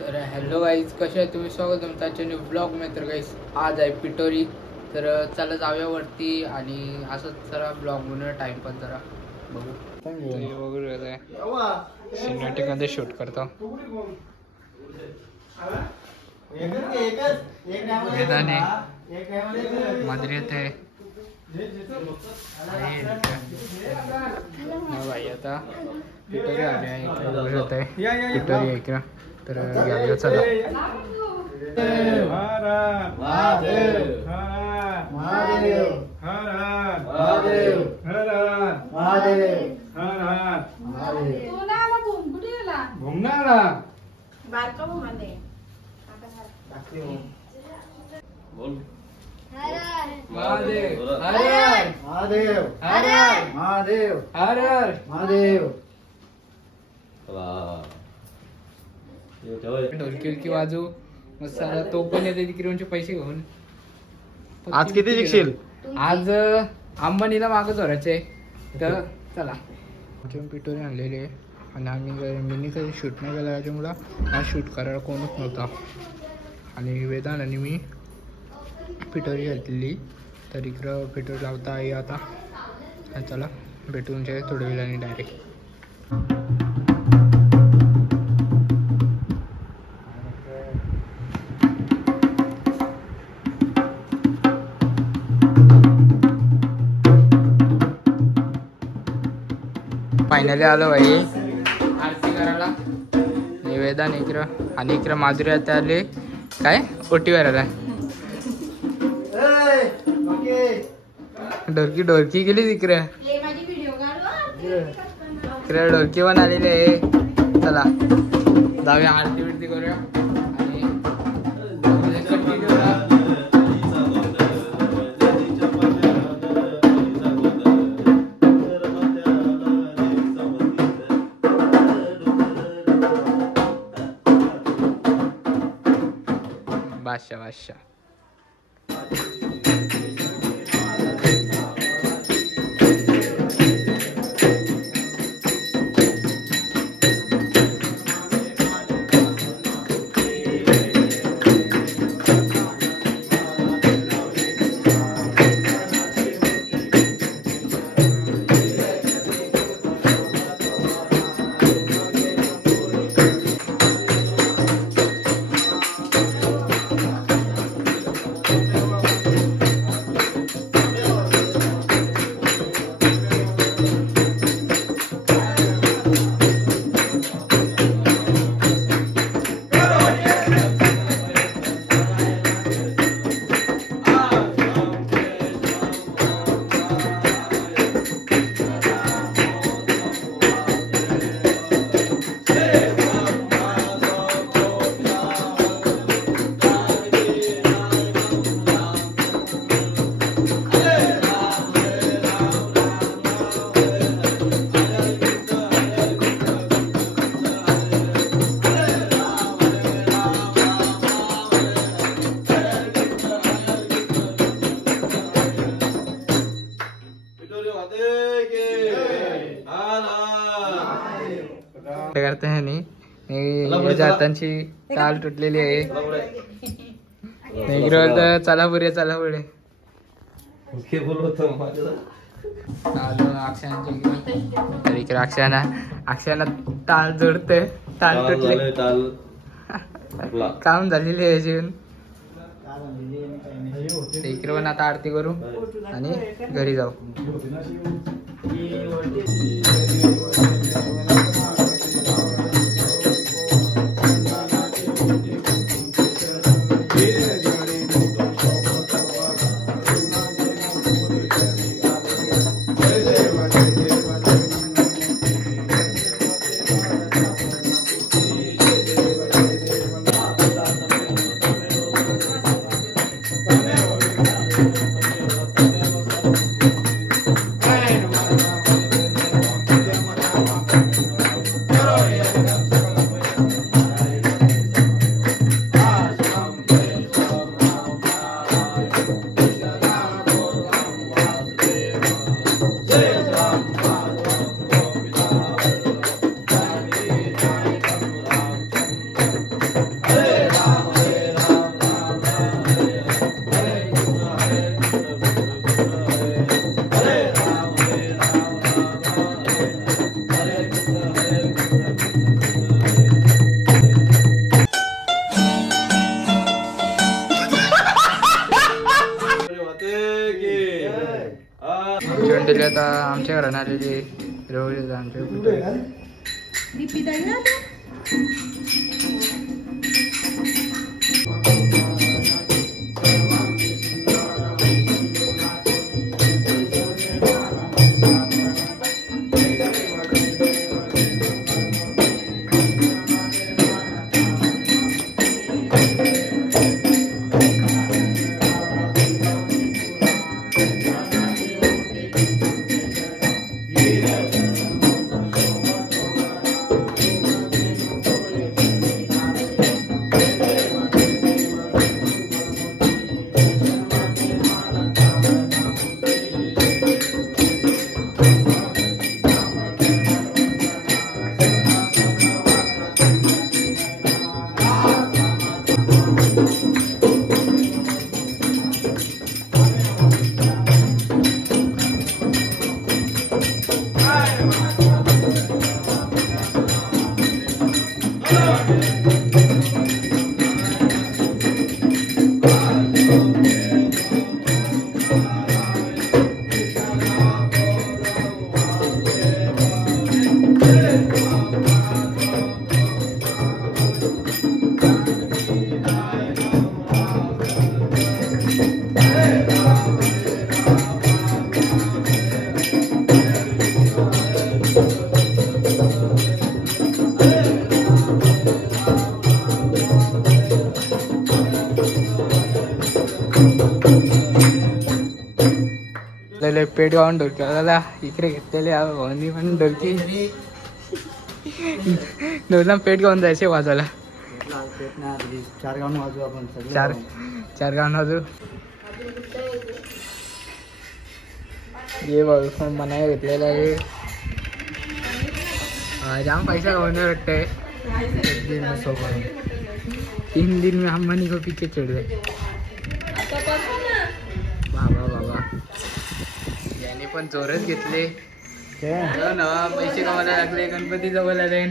तर hello guys, कसे आहे तुम्ही? स्वागत तुमच्या न्यू ब्लॉग मध्ये. तर गाईज आज आहे पिटोरी. तर चला जाऊया वरती आणि असंच जरा ब्लॉग म्हणून टाइमपास जरा बघू. सिनेमॅटिक मध्ये शूट करतो. वेदाने माधुरी येते भाई. आता पिटोरी आले आहे, पिटोरी ऐकला तर गेलो. चला महादेव महादेव महादेव हर महादेव. ढोलकी वाजू मस्त. तो पण येते तिकडे पैसे घेऊन. आज किती जिंकशील? आज अंबानीला मागं जोरायचे. तर चला पिटोरी आणलेले आणि आम्ही मिनी कधी शूट नाही केला त्याच्यामुळं आज शूट करायला कोणच नव्हता. आणि वेदान आणि मी पिटोरी घेतलेली. तर इकडं पिटोरी लावता आहे आता. चला भेटून जाईल थोड्या वेळाने डायरेक्ट. फायनली आलो भाई आरती करायला. निवेदन इकडं आणि इकडं माधुरी आता आले काय ओटी करायला. डोरकी डोरकी गेली तिकडे. इकडे डोरकी पण आलेली आहे. चला जाऊया आरती बिरती करूया आणि बादशाह बादशाह. करते हैं नाही जातांची टाल तुटलेली आहे. चला पुढे चला पुढे. अक्षयाला टाळ जोडते. टाळ तुटले काम झालेली आहे जीवन. इकडे पण आता आरती करू आणि घरी जाऊ. आता आमच्या घरात आलेली रोज आमच्या पेट गावून ढोलक्याला इकडे घेतलेले भाऊनी पण ढोलकी ढोलना पेट गावून जायचे वाजवायला. चार गाऊन वाजू आपण चार गाऊन वाजू. ये भाऊ मनाय घेतलेला आहे जाम पैसा कमावणे वाटतंय. 3 दिन में अंबानी को पीछे छोड़ दे. बाबा बाबा याने पण जोरच घेतले. नवा पैसे कमायला लागले. गणपती जवळ आले.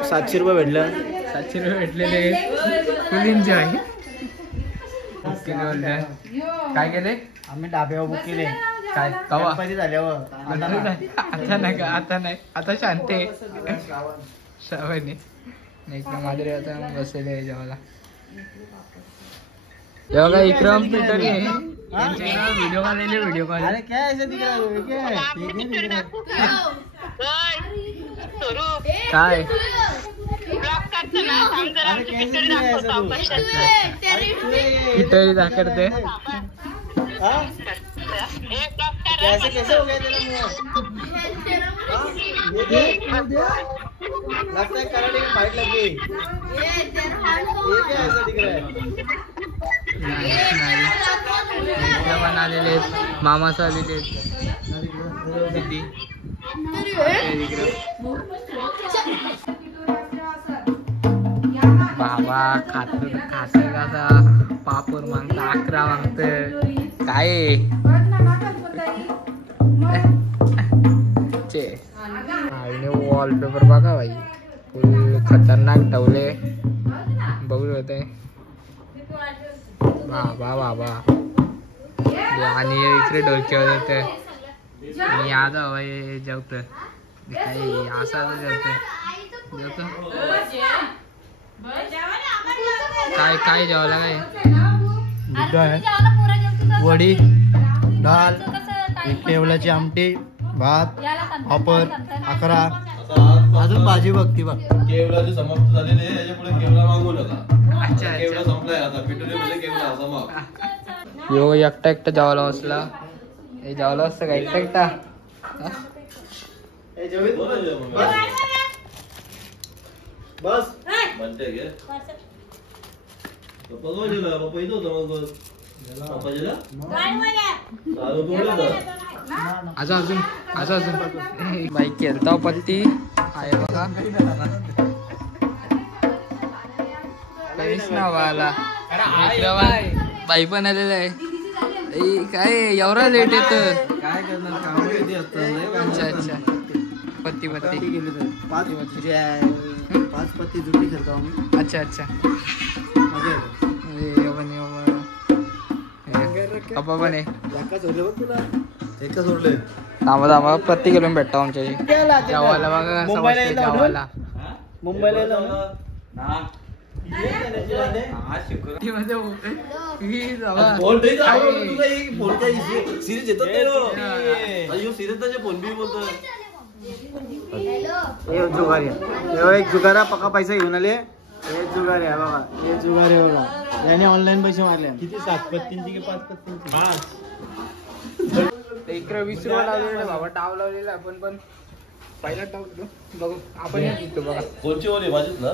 700 रुपये भेटलं. 700 रुपये भेटलेले फुल एन्जॉय. काय केले आम्ही डाब्यावर बुक केले. काय कवा गणपती झाल्यावर आता नाही का आता नाही आता शांत आहे. श्रावणी नाही माधुरी आता बसलेले जेवायला. जेव्हा काय इक्रम पीटर व्हिडिओ काढलेले व्हिडिओ कॉल. अरे काय ऐसे दिख रहा है काय पिटरी दाखवते. कैसे कैसे हो गया तेरा मुंह? लगता है कराटे की फाइट लग गई. ये क्या ऐसा दिख रहा है? पण आलेले मामाचं आलेले बाबा खात कसा पापड मागत 11 मागत काय आईने वॉलपेपर बघा भाई फुल खतरनाक ठेवले. बघू होते बाबा बाबा आणि इकडे ढोलकी होते आणि आज हवं जेवत काही असं जेवत काय काय जेवला काय वडी डाळ केवल्याची आमटी भात पापड 11 अजून भाजी बघती बघ. केवळाचे समाप्त झालेले आहे. याच्या पुढे केवळा मागू नका. अच्छा केवळा संपलाय आता. पिटोरी मध्ये केवळा समाप्त. यो एकटा एकटा जेवायला बसला. हे जेवायला असतं का एकटा एकटा बस म्हणते घे पप्पा गेला. पप्पा इथं होता मग पप्पा गेला अजून बाईक केलता पत्ती आहे बघा. काहीच नावाला बाई पण आलेला आहे. काय एवढा लेट येत काय करणार काम किती असतं. अच्छा अच्छा पत्ती गेली तर 5 पत्ती जुटी खेळतो आम्ही. अच्छा अच्छा पप्पा पण आहे. एकच उरले. थांबा प्रत्येक किलो भेटतो आमच्याशी जेवायला बघा कसं मुंबईला बसते येईल ना? जेवायला मुंबईला येलो ना? ती मध्ये ही जावा. फोन नाही काय? तुला एक फोन काय सिरीज येतात नाही रो. अयो सिरीज त्याचे फोन बी बोलतो. हे जुगारी आहे. एक जुगारा पक्का पैसा घेऊन आले. हे जुगारी आहे बघा. हे जुगारी आहे बघा. याने ऑनलाईन पैसे मारले. किती 7 पत्तींची की 5 पत्तींची? 5. इकडे 20 रुपये लावलेले बाबा डाव लावलेला आपण पण पहिला डाव बघू आपण जिंकतो बघा. कोणची ओरी माझीच ना.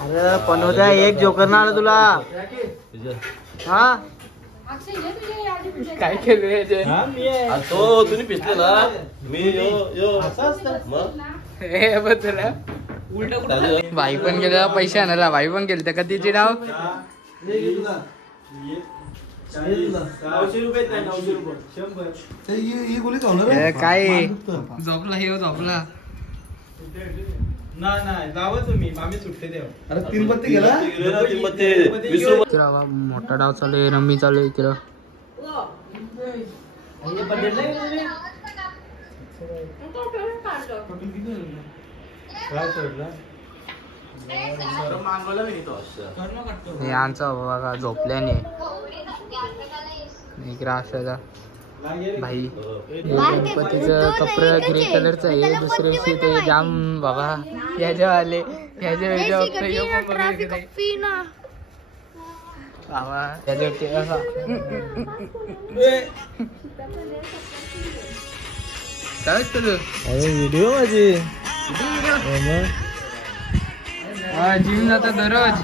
अरे पनोद्या एक जोकर ना आलं तुला. हा काय केलं ते तो तुम्ही पिसले ना मी यो मग हे बदला भाई पण गेला पैसे आणायला भाई पण गेले त्या कधीची डाव 900 रुपये 900 रुपये 100 ही गोळी काय झोपला हे झोपला नाही जावं तुम्ही आम्ही सुट्टे देऊ. अरे 3 पत्ती गेला. 3 पत्ते 20 रुपये. मोठा डाव चालू आहे रम्मी चालू आहे इकडं हे आमचा बघा झोपल्याने इकडं असायचा भाई गणपतीचं कपडं ग्रे कलरचं आहे दुसरे दिवशी ते जाम बाबा ह्याच्या आले ह्याच्या बाबा त्याच्यावरती काय तुझं व्हिडिओ माझी जिम जाता दररोज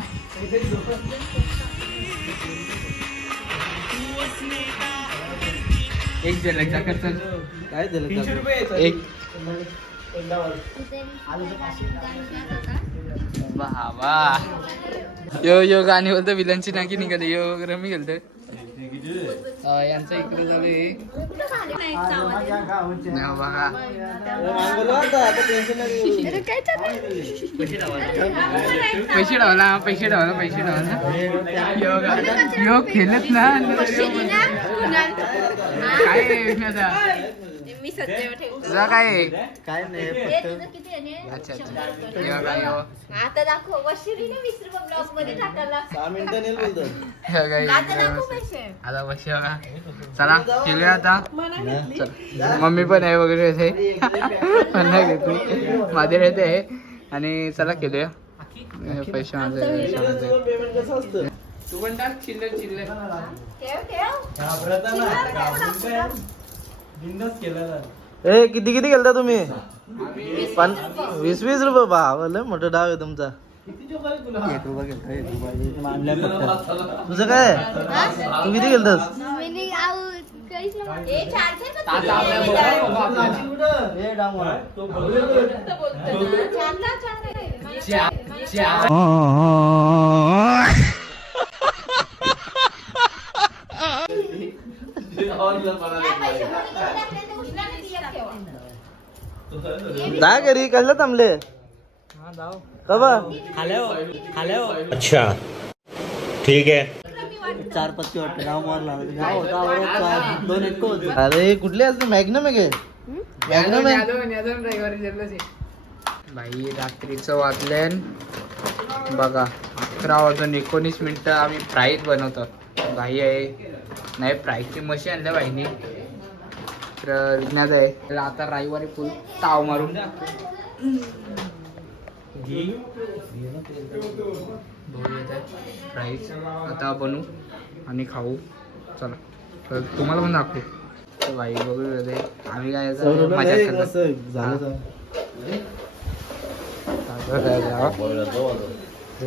एक झलक जा कर चल काय झालं? 300 रुपये एक बाबा यो गाणी बोलतो विलनची नाकी निघाली यो रमी गेलत यांचं इकडे झालंय बघा पैसे डावला यो खेळत ना काय तुझा काय काय नाही अच्छा आता दाखव वशिरीने 20 रुपये ब्लॉग मध्ये टाकायला 6 मिनिटं नेल बोलतो. आता दाखव पैसे आता बस बघा चला केलूया आता चल मम्मी पण आहे वगैरे असे पण घेतली माझे राहते आहे आणि चला केलूया पैसे माझे पेमेंट कसं असतं? तू पण टाक चिल्लर ठेव बिंदास केला. ए किती गेलता तुम्ही? 20 रुपये भावलं मोठं डाव आहे तुमचा. 1 रुपया गेलता 1 रुपया तुझं काय तू किती गेलतास? जा घरी कसलं थांबले कबा अच्छा ठीक है 4 पत्ती वाटते गाव मारला गाव 2 1 होते. अरे कुठले असते मॅग्नम आहे काय? मॅग्नम आहे. भाई रात्रीचं वाजल्यान बघा 11 वाजून 19 मिनिटं आम्ही फ्राईज बनवतो भाई आहे नाही फ्राईजची मशीन आणल्या भाईनी तर विकण्याचं आहे त्याला आता रविवारी फुल ताव मारून फ्राईज आता बनवू आणि खाऊ चला तर तुम्हाला पण दाखवू तर भाई बघू आम्ही काय मजा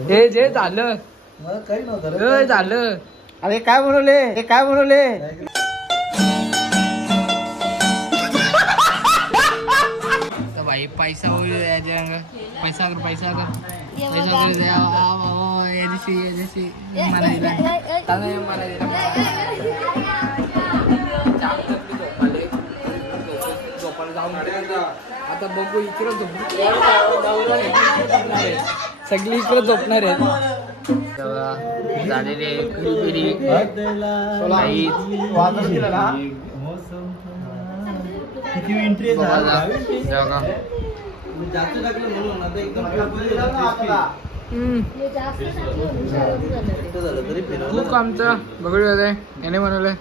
हे जे झालं काही नव्हतं झालं अरे काय बनवले भाई पैसा पैसा आता बघू इकडं सगळी इकडे झोपणार आहेत तेव्हा झालेले पिरी किती एंट्री जास्त टाकलं म्हणून आता एकदम झालं तरी फिरवलं खूप आमचं बघूया आहे याने बनवलंय.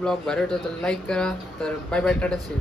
ब्लॉग भारी वाटतो तर लाईक करा. तर बाय बाय, टाटा सी.